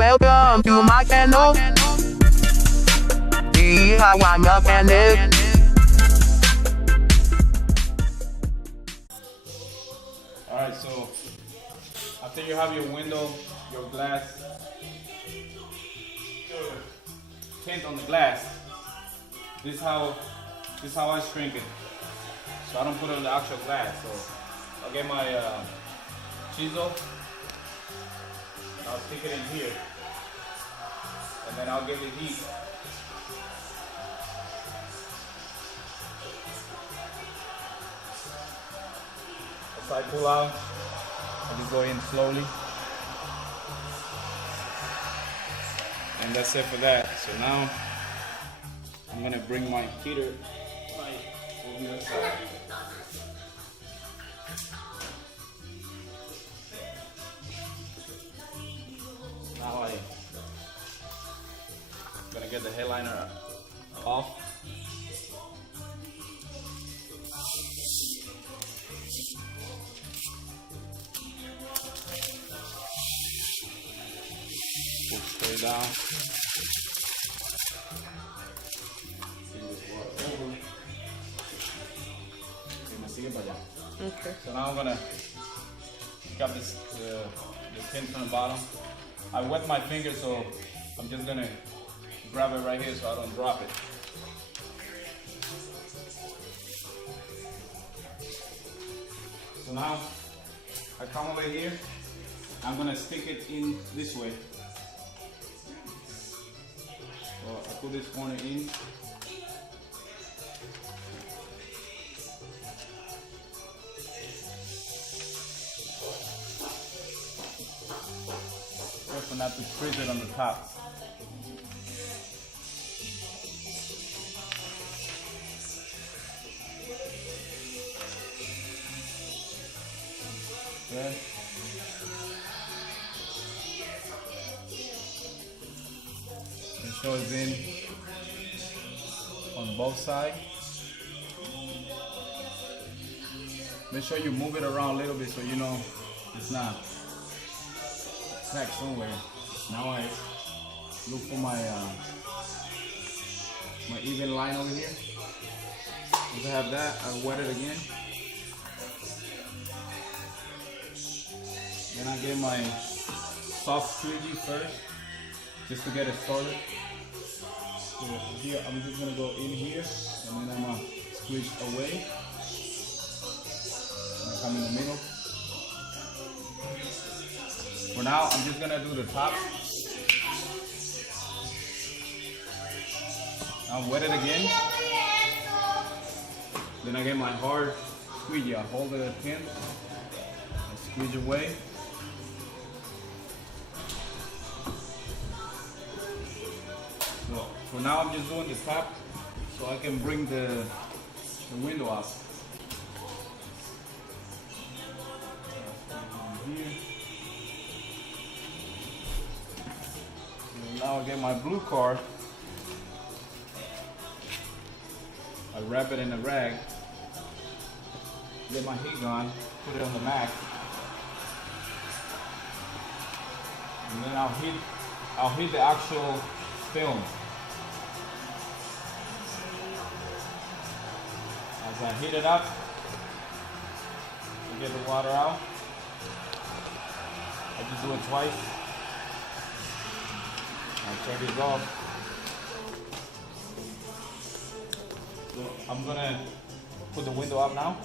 welcome to my channel. See how I'm up and it. Alright, so after you have your window, your glass, your tint on the glass, this is how I shrink it. So I don't put it on the actual glass. So I'll get my chisel and I'll stick it in here, and then I'll get the heat. As I pull out, I just go in slowly, and that's it for that. So now I'm gonna bring my heater right over the side. Now I'm gonna get the headliner off. Pull straight down. Okay. So now I'm gonna pick up this the tint from the bottom. I wet my finger, so I'm just gonna grab it right here so I don't drop it. So now I come over here. I'm gonna stick it in this way. So I put this corner in. Careful not to freeze it on the top. Okay. Make sure it's in on both sides. Make sure you move it around a little bit so you know it's not somewhere. Now I look for my my even line over here. Once I have that, I wet it again. Then I get my soft squeegee first, just to get it started. So here, I'm just gonna go in here, and then I'm gonna squeeze away. And I come in the middle. For now, I'm just gonna do the top. I'll wet it again. Then I get my hard squeegee. I hold it at tint. I squeeze away. So for now, I'm just doing the top so I can bring the window up. Here. Now I get my blue card. I wrap it in a rag. Get my heat gun, put it on the max, and then I'll hit the actual film. As I heat it up, to get the water out. I just do it twice. I'll check it off. So I'm gonna put the window up now.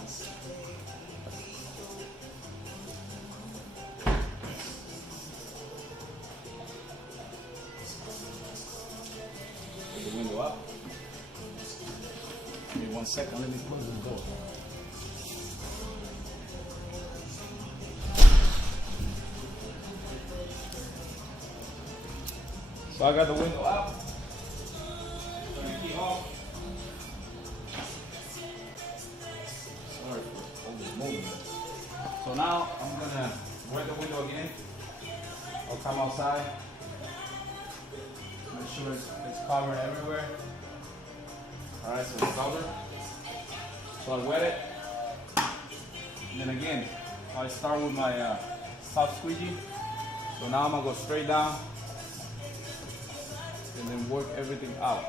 Put the window up. Give me 1 second, let me close the door. So I got the window up. Turn the key off. Sorry for all this movement. So now I'm gonna wet the window again. I'll come outside. Make sure it's covered everywhere. Alright, so it's covered. So I wet it. And then again, I start with my soft squeegee. So now I'm gonna go straight down and then work everything out.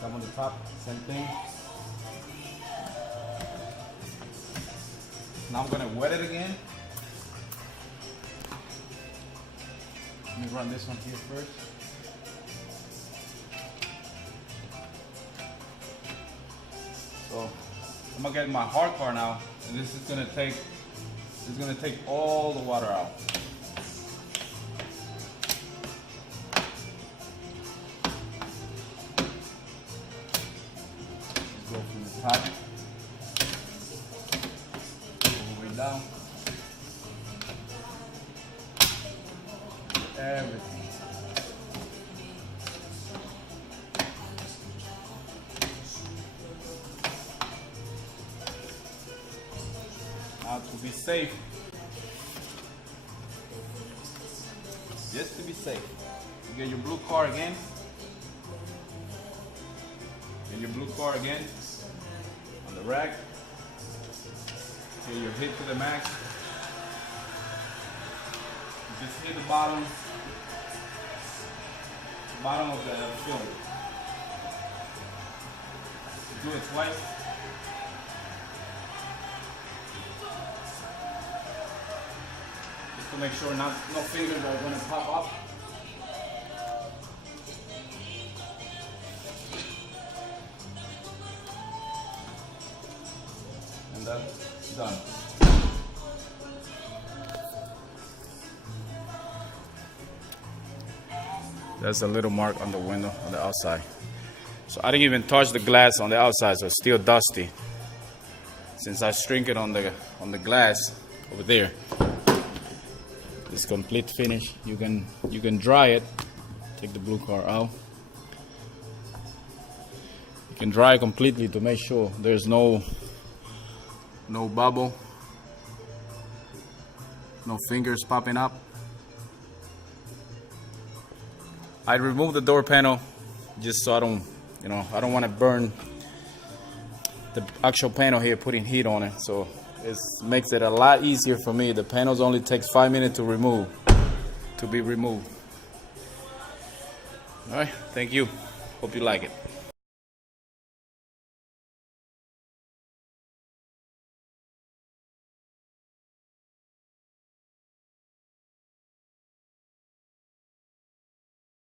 Come on the top, same thing. Now I'm gonna wet it again. Let me run this one here first. So I'm gonna get my hard car now, and this is gonna take all the water out. Let's go from the top all the way down. Everything. Now to be safe, just to be safe, you get your blue car again. Get your blue car again on the rack. Get your hit to the max. You just hit the bottom of the film. Do it twice. Just to make sure no fingers are going to pop up. And that's done. There's a little mark on the window on the outside. So I didn't even touch the glass on the outside, so it's still dusty. Since I shrink it on the glass over there. This complete finish. You can dry it. Take the blue car out. You can dry it completely to make sure there's no bubble, no fingers popping up. I removed the door panel just so I don't want to burn the actual panel here, putting heat on it. So it makes it a lot easier for me. The panels only takes 5 minutes to be removed. All right, thank you. Hope you like it.